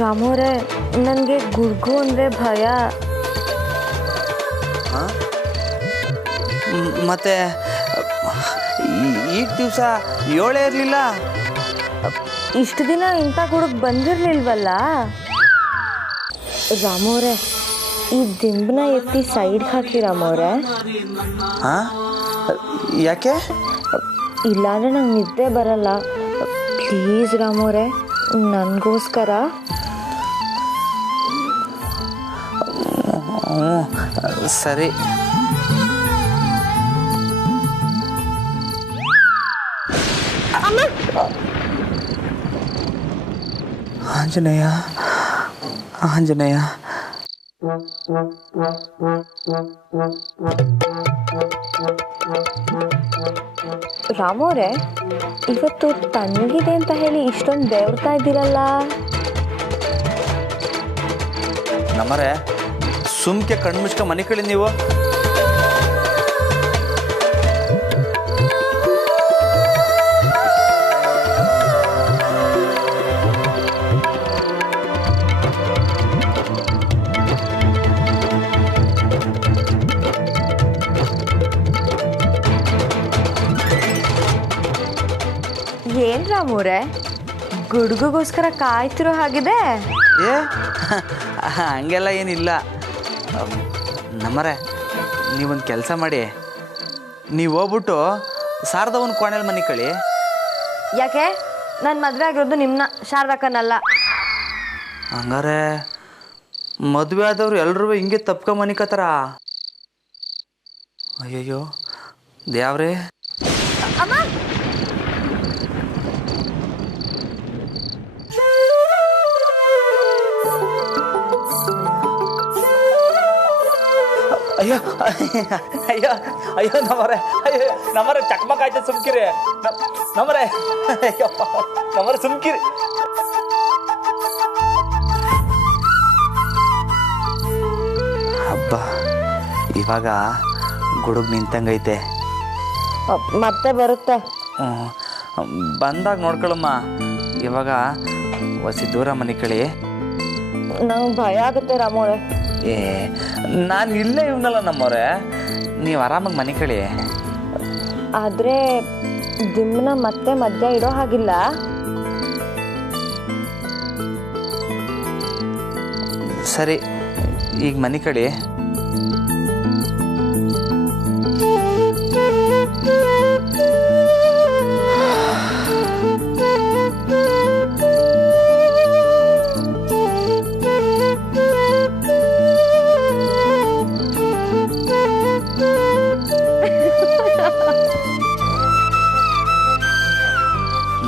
ರಾಮೋರೆ ನನಗೆ ಗುಡ್ಗು ಅಂದರೆ ಭಯ. ಮತ್ತೆ ಈಗ ದಿವಸ ಏಳೇ ಇರಲಿಲ್ಲ. ಇಷ್ಟು ದಿನ ಇಂಥ ಗುಡುಗು ಬಂದಿರಲಿಲ್ವಲ್ಲ ರಾಮೋರೆ. ಈ ದಿಂಬನ ಎತ್ತಿ ಸೈಡ್ಗೆ ಹಾಕಿ ರಾಮೋರೆ. ಹಾಂ, ಯಾಕೆ? ಇಲ್ಲಾಂದ್ರೆ ನಂಗೆ ನಿದ್ದೆ ಬರಲ್ಲ. ಪ್ಲೀಸ್ ರಾಮೋರೆ, ನನಗೋಸ್ಕರ. ಸರಿ. ಆಂಜನೇಯ, ಆಂಜನೇಯ. ರಾಮೋರೆ, ಇವತ್ತು ತಣ್ಣಗಿದೆ ಅಂತ ಹೇಳಿ ಇಷ್ಟೊಂದು ಬೆವರ್ತಾ ಇದ್ದೀರಲ್ಲ. ನಮ್ಮರೆ ಸುಮ್ಕೆ ಕಣ್ಮುಚ್ಕ ಮನೆ ಕಳಿ ನೀವು. ಏನ್ ರಾಮೋರೆ, ಗುಡುಗುಗೋಸ್ಕರ ಕಾಯ್ತಿರೋ ಹಾಗಿದೆ. ಏ ಹಂಗೆಲ್ಲ ಏನಿಲ್ಲ. ನಮ್ಮರೆ ನೀವೊಂದು ಕೆಲಸ ಮಾಡಿ, ನೀವು ಹೋಗ್ಬಿಟ್ಟು ಶಾರದವನ ಕೋಣೆಯಲ್ಲಿ ಮನೆ ಕಳಿ. ಯಾಕೆ? ನನ್ನ ಮದುವೆ ಆಗಿರೋದು ನಿಮ್ಮನ್ನ, ಶಾರದಕ್ಕನಲ್ಲ. ಹಂಗಾರೆ ಮದುವೆ ಆದವ್ರು ಎಲ್ಲರೂ ಹಿಂಗೆ ತಪ್ಕ ಮನಿಕತ್ತಾರ. ಅಯ್ಯಯ್ಯೋ ದೇವ್ರೇ. ಅಮ್ಮ, ಅಯ್ಯೋ ಅಯ್ಯೋ ಅಯ್ಯೋ ನಮ್ಮರೆ, ಅಯ್ಯೋ ನಮ್ಮರೆ ಚಕ್ಮಕ್ ಆಯ್ತು. ಸುಮ್ಕಿರಿ ನಮ್ಮರೆ, ಅಯ್ಯಪ್ಪ ನಮ್ಮರೆ ಸುಮ್ಕಿರಿ. ಹಬ್ಬ, ಇವಾಗ ಗುಡುಗು ನಿಂತಂಗೈತೆ. ಮತ್ತೆ ಬರುತ್ತೆ. ಬಂದಾಗ ನೋಡ್ಕೊಳಮ್ಮ. ಇವಾಗ ಹೊಸಿ ದೂರ ಮನೆ ಕಳಿ. ನಂಗೆ ಭಯ ಆಗುತ್ತೆ ರಾಮೋರೆ. ಏ ನಾನು ಇಲ್ಲೇ ಇವನಲ್ಲ ನಮ್ಮವ್ರೆ, ನೀವು ಆರಾಮಾಗಿ ಮನೆ ಕಳಿ. ಆದರೆ ದಿಮ್ಮನ ಮತ್ತೆ ಮಧ್ಯ ಇಡೋ ಹಾಗಿಲ್ಲ. ಸರಿ, ಈಗ ಮನೆ ಕಳಿ.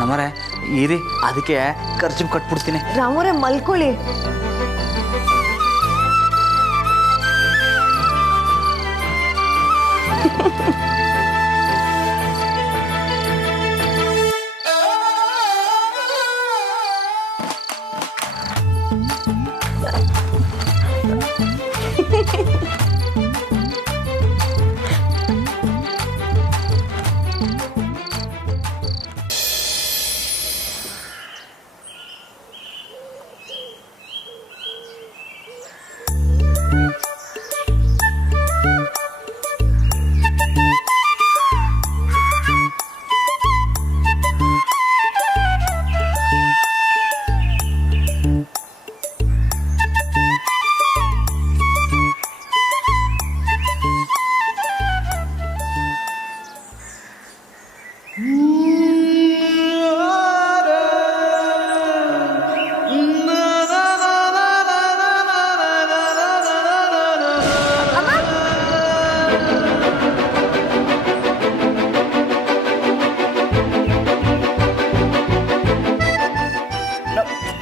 ನಮ್ಮರೆ ಇರಿ, ಅದಕ್ಕೆ ಖರ್ಚು ಕಟ್ಬಿಡ್ತೀನಿ. ರಾಮೋರೆ ಮಲ್ಕೊಳ್ಳಿ.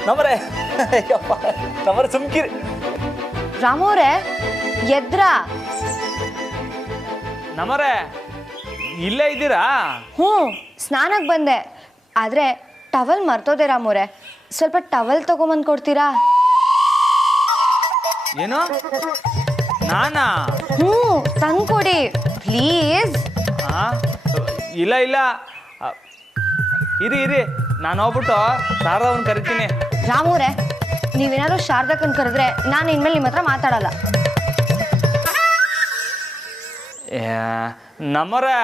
ನಮ್ಮರೆ ನಮ್ಮರೆ ಸುಮ್ಕಿರಿ. ರಾಮೋರೆ ಎದ್ರ? ನಮ್ಮರೆ ಇಲ್ಲೇ ಇದ್ದೀರಾ? ಹ್ಞೂ, ಸ್ನಾನಕ್ಕೆ ಬಂದೆ. ಆದರೆ ಟವಲ್ ಮರ್ತೋದೆ ರಾಮೋರೆ. ಸ್ವಲ್ಪ ಟವಲ್ ತಗೊಂಬಂದು ಕೊಡ್ತೀರಾ? ಏನು ನಾನಾ? ಹ್ಞೂ, ತಂದ್ಕೊಡಿ ಪ್ಲೀಸ್. ಇಲ್ಲ ಇಲ್ಲ, ಇರಿ ಇರಿ, ನಾನು ಹೋಗ್ಬಿಟ್ಟು ಶಾರದವನ್ ಕರಿತೀನಿ. ರಾಮೋರೆ ನೀವೇನಾದ್ರೂ ಶಾರದಕ್ಕನ್ ಕರೆದ್ರೆ ನಾನು ಇನ್ಮೇಲೆ ನಿಮ್ಮ ಹತ್ರ ಮಾತಾಡಲ್ಲ. ನಮ್ಮವ್ರೆ,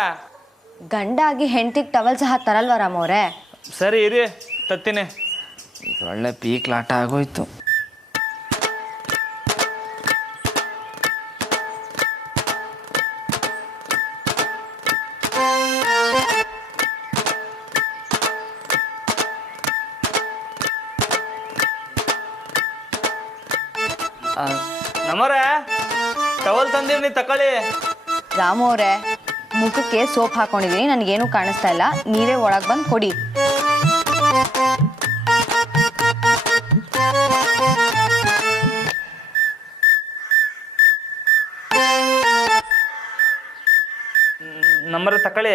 ಗಂಡ ಆಗಿ ಹೆಂಡ್ತಿಗೆ ಟವಲ್ ಸಹ ತರಲ್ವ ರಾಮವ್ರೆ? ಸರಿ ಇರಿ, ತತ್ತೀನಿ. ಒಳ್ಳೆ ಪೀಕ್ಲಾಟ ಆಗೋಯ್ತು. ನಮ್ಮವ್ರೆ, ಟವಲ್ ತಂದೀವಿ, ನೀ ತಕೊಳ್ಳಿ. ರಾಮು ಅವರೇ, ಮುಖಕ್ಕೆ ಸೋಪ್ ಹಾಕೊಂಡಿದ್ದೀನಿ, ನನಗೇನು ಕಾಣಿಸ್ತಾ ಇಲ್ಲ, ನೀವೇ ಒಳಗೆ ಬಂದು ಕೊಡಿ. ನಮ್ಮವ್ರೆ ತಕೊಳ್ಳಿ.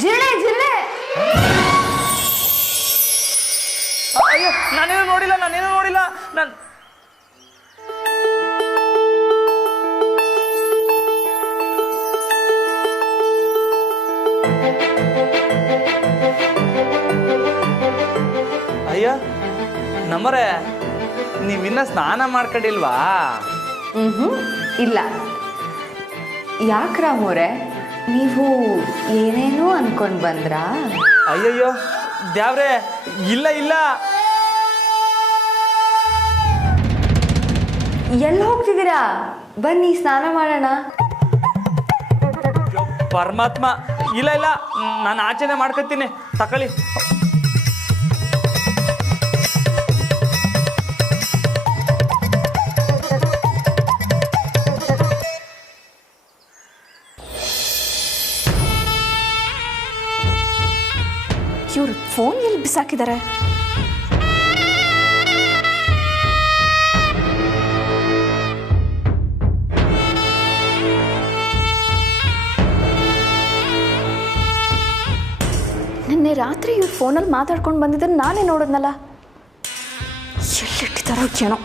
ಜಿರಳೆ ಜಿರಳೆ! ಅಯ್ಯೋ, ನಾನೇನು ನೋಡಿಲ್ಲ ನಾನು. ಅಯ್ಯೋ ನಮ್ಮರೆ, ನೀವಿನ್ನ ಸ್ನಾನ ಮಾಡ್ಕೊಂಡಿಲ್ವಾ? ಇಲ್ಲ. ಯಾಕೆ ರಾಮವ್ರೆ, ನೀವು ಏನೇನೋ ಅನ್ಕೊಂಡು ಬಂದ್ರಾ? ಅಯ್ಯಯ್ಯೋ ದ್ಯಾವ್ರೆ, ಇಲ್ಲ. ಎಲ್ಲಿ ಹೋಗ್ತಿದ್ದೀರಾ? ಬನ್ನಿ ಸ್ನಾನ ಮಾಡೋಣ. ಪರಮಾತ್ಮ, ಇಲ್ಲ ನಾನು ಆಚೆನೆ ಮಾಡ್ಕೊತೀನಿ, ತಕೊಳ್ಳಿ. ಇವ್ರು ಫೋನ್ ಎಲ್ಲಿ ಬಿಸಾಕಿದ್ದಾರೆ? ನಿನ್ನೆ ರಾತ್ರಿ ಇವ್ರು ಫೋನಲ್ಲಿ ಮಾತಾಡ್ಕೊಂಡು ಬಂದಿದ್ದನ್ನು ನಾನೇ ನೋಡಿದ್ನಲ್ಲ, ಎಲ್ಲಿಟ್ಟಿದ್ದಾರೋ ಏನೋ.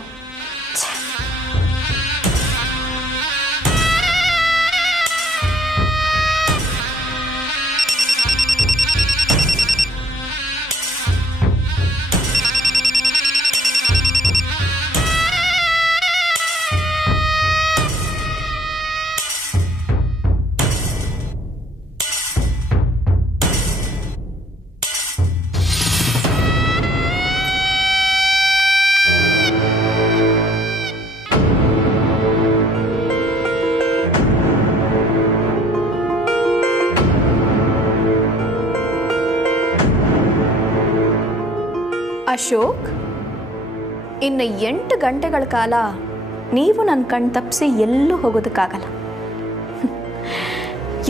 ಅಶೋಕ್, ಇನ್ನು 8 ಗಂಟೆಗಳ ಕಾಲ ನೀವು ನನ್ನ ಕಣ್ ತಪ್ಪಿಸಿ ಎಲ್ಲೂ ಹೋಗೋದಕ್ಕಾಗಲ್ಲ.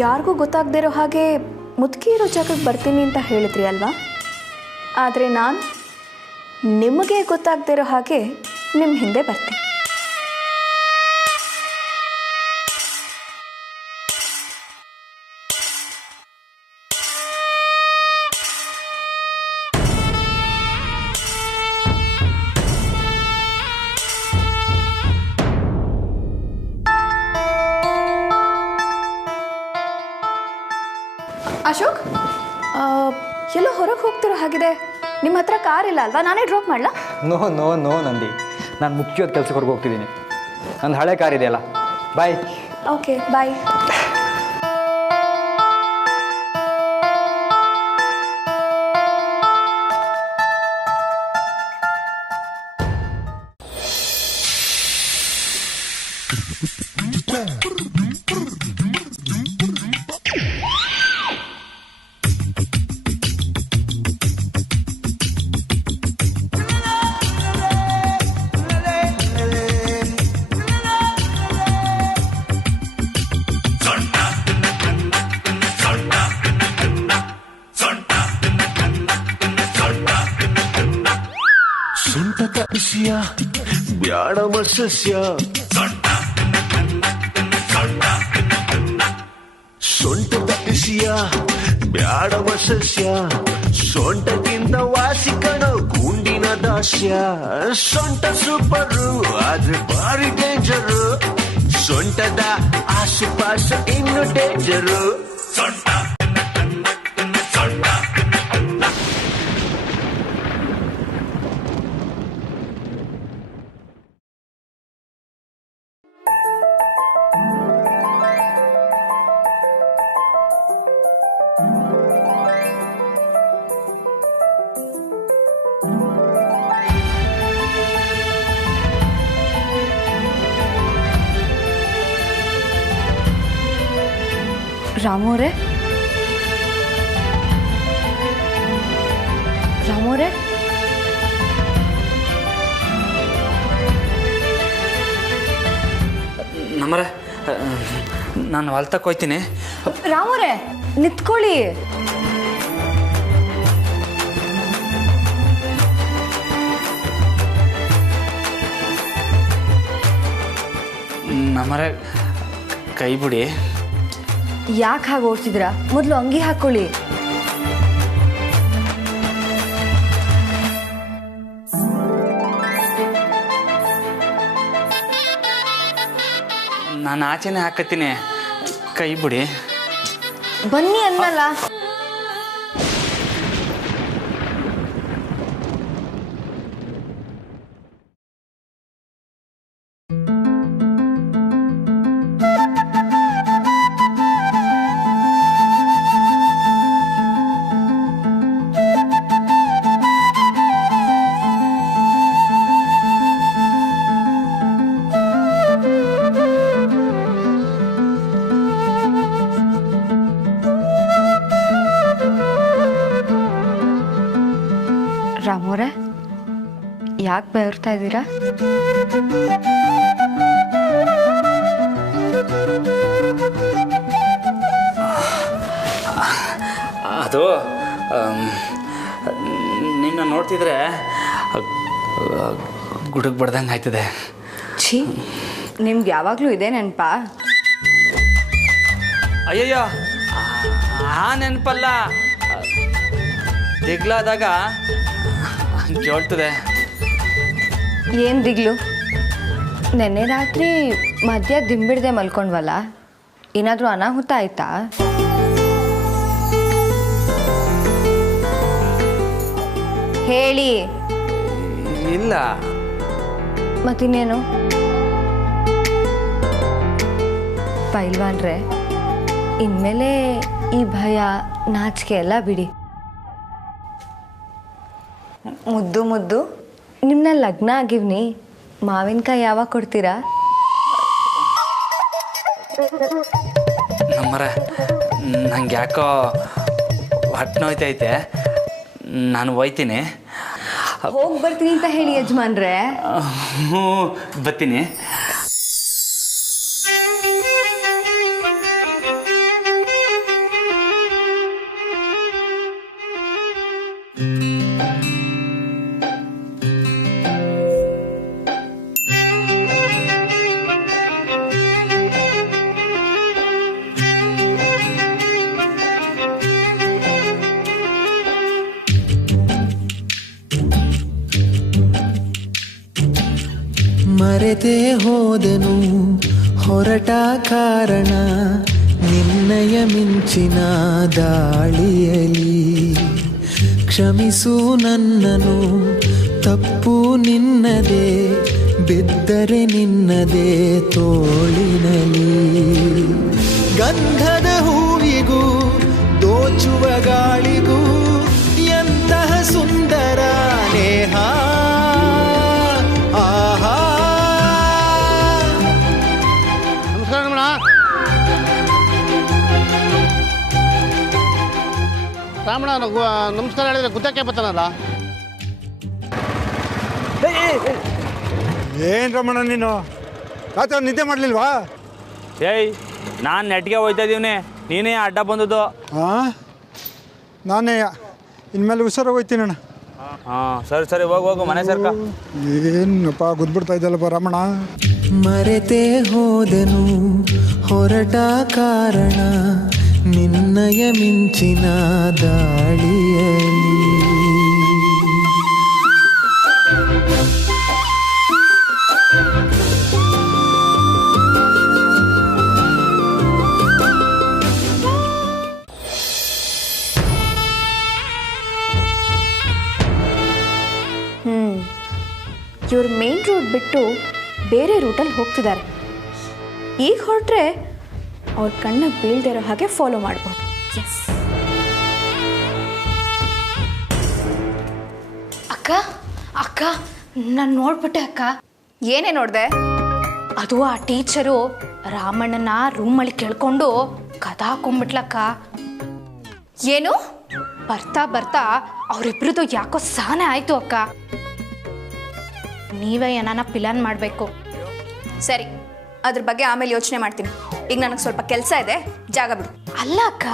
ಯಾರಿಗೂ ಗೊತ್ತಾಗದಿರೋ ಹಾಗೆ ಮುದುಕಿ ಇರೋ ಜಾಗಕ್ಕೆ ಬರ್ತೀನಿ ಅಂತ ಹೇಳಿದ್ರಿ ಅಲ್ವಾ? ಆದರೆ ನಾನು ನಿಮಗೆ ಗೊತ್ತಾಗದಿರೋ ಹಾಗೆ ನಿಮ್ಮ ಹಿಂದೆ ಬರ್ತೀನಿ. ಅಶೋಕ್, ಎಲ್ಲೋ ಹೊರಗೆ ಹೋಗ್ತಿರೋ ಹಾಗಿದೆ. ನಿಮ್ಮ ಹತ್ರ ಕಾರ್ ಇಲ್ಲ ಅಲ್ವಾ? ನಾನೇ ಡ್ರಾಪ್ ಮಾಡಲಾ? ನೋ ನಂದಿ, ನಾನು ಮುಖ್ಯವಾದ ಕೆಲಸಕ್ಕೆ ಹೊರಗೆ ಹೋಗ್ತಿದ್ದೀನಿ. ನಂದು ಹಳೆ ಕಾರ್ ಇದೆಯಲ್ಲ, ಬಾಯ್. ಓಕೆ, ಬಾಯ್. ಬ್ಯಾಡಮ ಸಸ್ಯ ಸೊಂಟದ ಬಿಸಿಯ ಬ್ಯಾಡಮ ಸಸ್ಯ ಸೊಂಟಕ್ಕಿಂತ ವಾಸಿಕಣ ಗುಂಡಿನ ದಾಸ್ಯ ಸೊಂಟ ಸೂಪರು ಆದ್ರೆ ಭಾರಿ ಡೇಂಜರು ಸೊಂಟದ ಆಸುಪಾಸ ಇನ್ನು ಡೇಂಜರು ಸೊಂಟ ರಾಮೋರೆ ರಾಮೋರೆ ನಮ್ಮರೆ ನಾನು ಹೊಲ್ತಕ್ಕೆ ಹೋಗ್ತೀನಿ. ರಾಮೋರೆ ನಿಂತ್ಕೊಳ್ಳಿ. ನಮ್ಮರೆ ಕೈ ಬಿಡಿ. ಯಾಕೆ ಹಾಗೆ ಓಡ್ತಿದ್ದೀರಾ? ಮೊದಲು ಅಂಗಿ ಹಾಕೊಳ್ಳಿ. ನಾನು ಆಚೆನೇ ಹಾಕತ್ತೀನಿ, ಕೈ ಬಿಡಿ. ಬನ್ನಿ ಅನ್ನಲ್ಲ. ರಾಮೋರೆ ಯಾಕೆ ಬೆವರ್ತಾ ಇದ್ದೀರಾ? ಅದು ನಿನ್ನ ನೋಡ್ತಿದ್ರೆ ಗುಡುಗ್ ಬಡ್ದಂಗೆ ಆಯ್ತದೆ. ಛೀ, ನಿಮ್ಗೆ ಯಾವಾಗಲೂ ಇದೆ ನೆನಪಾ? ಅಯ್ಯಯ್ಯೋ, ಆ ನೆನಪಲ್ಲ, ದಿಗ್ಲಾದಾಗ ಕೇಳ್ತದೆ. ಏನು ದಿಗ್ಲು? ನೆನ್ನೆ ರಾತ್ರಿ ಮಧ್ಯ ದಿಂಬಿಡ್ದೆ ಮಲ್ಕೊಂಡ್ವಲ್ಲ, ಏನಾದರೂ ಅನಾಹುತ ಆಯ್ತಾ? ಹೇಳಿ. ಇಲ್ಲ. ಮತ್ತಿನ್ನೇನು? ಪೈಲ್ವಾನ್ರೆ, ಇನ್ಮೇಲೆ ಈ ಭಯ ನಾಚಿಕೆ ಎಲ್ಲ ಬಿಡಿ. ಮುದ್ದು ಮುದ್ದು ನಿಮ್ಮನ್ನ ಲಗ್ನ ಆಗಿವ್ನಿ, ಮಾವಿನಕಾಯಿ ಯಾವಾಗ ಕೊಡ್ತೀರಾ? ನಮ್ಮರ ನಂಗೆ ಯಾಕೋ ಹೊಟ್ಟೆ ನೋಯ್ತೈತೆ, ನಾನು ಒಯ್ತೀನಿ. ಹೋಗಿ ಬರ್ತೀನಿ ಅಂತ ಹೇಳಿ ಯಜಮಾನ್ರೆ. ಹ್ಞೂ ಬರ್ತೀನಿ. ಮರೆತೇ ಹೋದೆನು ಹೊರಟ ಕಾರಣ ನಿನ್ನಯ ಮಿಂಚಿನ ದಾಳಿಯಲಿ. ಕ್ಷಮಿಸು ನನ್ನನು, ತಪ್ಪು ನಿನ್ನದೇ, ಬಿದ್ದರೆ ನಿನ್ನದೇ ತೋಳಿನಲಿ. ಗಂಧದ ಹೂವಿಗೂ ದೋಚುವ ಗಾಳಿಗೂ ಎಂತಹ ಸುಂದರ ನೇಹ. ರಾಮಣ್ಣ ನಮಸ್ಕಾರ ಹೇಳಿದ್ರೆ ಗುದ್ದಕ್ಕೆ ಬರ್ತಾನಲ್ಲ. ಏನು ರಮಣ ನೀನು ರಾತ್ರಿ ನಿದ್ದೆ ಮಾಡಲಿಲ್ವಾ? ಏಯ್, ನಾನು ನೆಟ್ಗೆ ಹೋಯ್ತಾ ಇದ್ದೀವಿ, ನೀನೇ ಅಡ್ಡ ಬಂದದ್ದು. ಹಾಂ, ನಾನೇ ಇನ್ಮೇಲೆ ಹುಷಾರಾಗಿ ಹೋಗ್ತೀನಿ ಅಣ್ಣ. ಹಾಂ ಸರಿ ಸರಿ, ಹೋಗು ಮನೆ ಸರ್ಕ. ಏನಪ್ಪ ಗುದ್ಬಿಡ್ತಾ ಇದ್ದಲ್ಲಪ್ಪ ರಮಣ. ಮರೆತೇ ಹೋದೆನು ಹೊರಟ ಕಾರಣ ನಿನ್ನಯ ಮಿಂಚಿನ ದಾಳಿಯಲಿ. ಇವ್ರು ಮೇನ್ ರೋಡ್ ಬಿಟ್ಟು ಬೇರೆ ರೂಟಲ್ಲಿ ಹೋಗ್ತಿದ್ದಾರೆ. ಈಗ ಹೊರಟ್ರೆ ಅವ್ರ ಕಣ್ಣ ಬೀಳ್ದೇ ಇರೋ ಹಾಗೆ ಫಾಲೋ ಮಾಡ್ಬೋದು. ಎಸ್. ಅಕ್ಕ ಅಕ್ಕ, ನಾನು ನೋಡ್ಬಿಟ್ಟೆ ಅಕ್ಕ. ಏನೇ ನೋಡಿದೆ? ಅದು ಆ ಟೀಚರು ರಾಮಣ್ಣನ ರೂಮಲ್ಲಿ ಕೇಳ್ಕೊಂಡು ಕದಾ ಹಾಕೊಂಡ್ಬಿಟ್ಲಕ್ಕ. ಏನು? ಬರ್ತಾ ಬರ್ತಾ ಅವರಿಬ್ರದ್ದು ಯಾಕೋ ಸಹನೆ ಆಯ್ತು ಅಕ್ಕ. ನೀವೇ ಏನಾನ ಪ್ಲಾನ್ ಮಾಡಬೇಕು. ಸರಿ, ಅದ್ರ ಬಗ್ಗೆ ಆಮೇಲೆ ಯೋಚನೆ ಮಾಡ್ತೀನಿ. ಈಗ ನನಗೆ ಸ್ವಲ್ಪ ಕೆಲಸ ಇದೆ, ಜಾಗ ಬಿಡು. ಅಲ್ಲ ಅಕ್ಕ,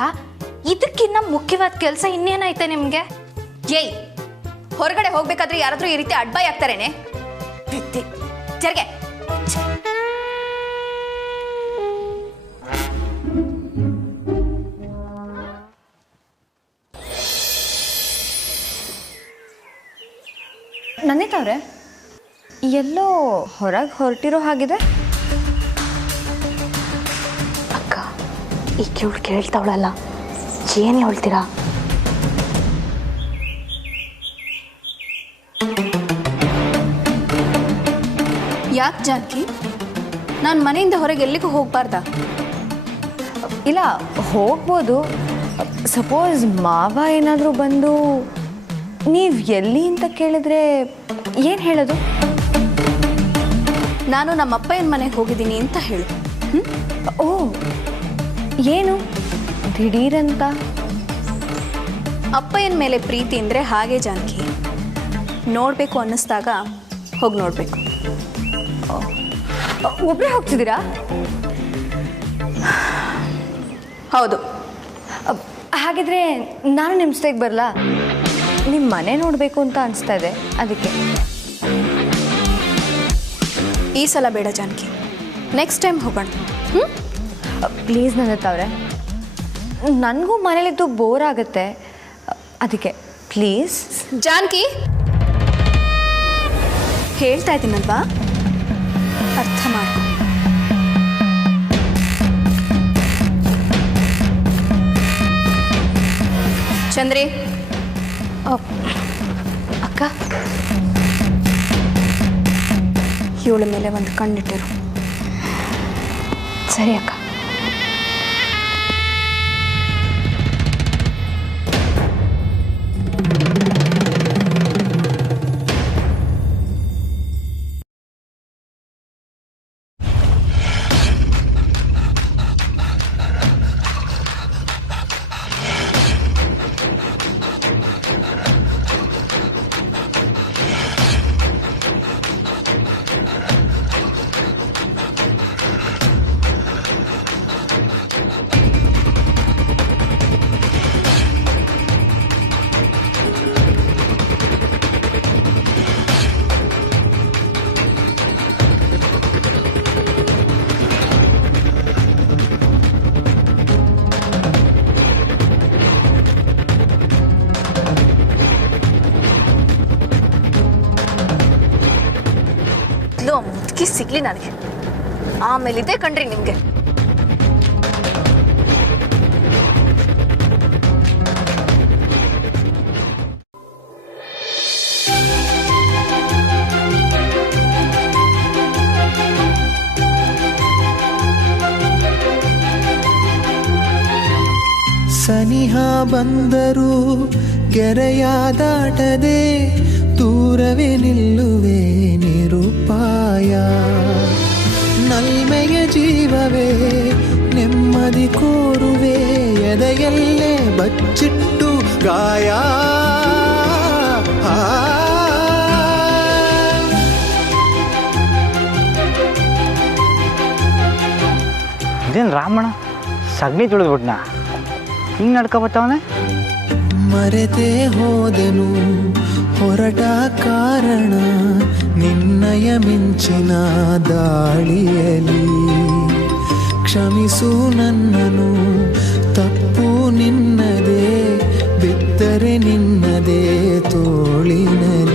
ಇದಕ್ಕಿನ್ನ ಮುಖ್ಯವಾದ ಕೆಲಸ ಇನ್ನೇನೈತೆ ನಿಮಗೆ? ಏಯ್, ಹೊರಗಡೆ ಹೋಗ್ಬೇಕಾದ್ರೆ ಯಾರಾದ್ರೂ ಈ ರೀತಿ ಅಡ್ಬಾಯ್ ಆಗ್ತಾರೇನೆ? ಜರ್ಗೆ. ನನ್ನಿತವ್ರೆ ಎಲ್ಲೋ ಹೊರಗೆ ಹೊರಟಿರೋ ಹಾಗಿದೆ. ಅಕ್ಕ, ಈ ಕಿವಳು ಕೇಳ್ತಾವಳಲ್ಲ, ಏನೇ ಹೇಳ್ತೀರಾ? ಯಾಕೆ ಜಾನಕಿ, ನಾನು ಮನೆಯಿಂದ ಹೊರಗೆ ಎಲ್ಲಿಗೂ ಹೋಗ್ಬಾರ್ದಾ? ಇಲ್ಲ, ಹೋಗ್ಬೋದು. ಸಪೋಸ್ ಮಾವ ಏನಾದರೂ ಬಂದು ನೀವು ಎಲ್ಲಿ ಅಂತ ಕೇಳಿದ್ರೆ ಏನು ಹೇಳೋದು? ನಾನು ನಮ್ಮ ಅಪ್ಪಯ್ಯನ ಮನೆಗೆ ಹೋಗಿದ್ದೀನಿ ಅಂತ ಹೇಳು. ಓ, ಏನು ದಿಢೀರಂತ? ಅಪ್ಪಯ್ಯನ ಮೇಲೆ ಪ್ರೀತಿ ಅಂದರೆ ಹಾಗೆ ಜಾನಕಿ, ನೋಡಬೇಕು ಅನ್ನಿಸ್ದಾಗ ಹೋಗಿ ನೋಡಬೇಕು. ಒಬ್ಬರೇ ಹೋಗ್ತಿದ್ದೀರಾ? ಹೌದು. ಹಾಗಿದ್ರೆ ನಾನು ನಿಮ್ಮ ಜೊತೆಗೆ ಬರಲಾ? ನಿಮ್ಮ ಮನೆ ನೋಡಬೇಕು ಅಂತ ಅನಿಸ್ತಾ ಇದೆ, ಅದಕ್ಕೆ. ಈ ಸಲ ಬೇಡ ಜಾನಕಿ, ನೆಕ್ಸ್ಟ್ ಟೈಮ್ ಹೋಗೋಣ. ಪ್ಲೀಸ್ ನನ್ನತ್ತವ್ರೆ, ನನಗೂ ಮನೇಲಿದ್ದು ಬೋರ್ ಆಗುತ್ತೆ, ಅದಕ್ಕೆ ಪ್ಲೀಸ್. ಜಾನಕಿ, ಹೇಳ್ತಾ ಇದ್ದೀನಲ್ವಾ, ಅರ್ಥ ಮಾಡ್ಕೊ. ಚಂದ್ರಿ, ಅಕ್ಕ, ಇವಳ ಮೇಲೆ ಒಂದು ಕಣ್ಣಿಟ್ಟಿರು. ಸರಿ ಅಕ್ಕ. ಮುದುಕಿ ಸಿಗ್ಲಿ ನನಗೆ, ಆಮೇಲಿದೆ ಕಣ್ರಿ ನಿಮ್ಗೆ. ಸನಿಹ ಬಂದರೂ ಗೆರೆಯ ದಾಟದೆ ದೂರವೇ ನಿಲ್ಲುವೆ ನಿರುಪಾಯ. ನಲ್ಮೆಯ ಜೀವವೇ ನೆಮ್ಮದಿ ಕೋರುವೆ, ಎದೆಯಲ್ಲೇ ಬಚ್ಚಿಟ್ಟು ಗಾಯ. ಇದೇನು ರಾಮಣ್ಣ ಸಗಣಿ ತುಳಿದ್ಬಿಟ್ನಾ? ಹಿಂಗೆ ನಡ್ಕೊಬತ್ತವನೆ. ಮರೆತೇ ಹೋದೆನು ಹೊರಟ ಕಾರಣ ನಿನ್ನಯ ಮಿಂಚಿನ ದಾಳಿಯಲಿ. ಕ್ಷಮಿಸು ನನ್ನನು, ತಪ್ಪು ನಿನ್ನದೇ, ಬಿದ್ದರೆ ನಿನ್ನದೇ ತೋಳಿನಲ್ಲಿ.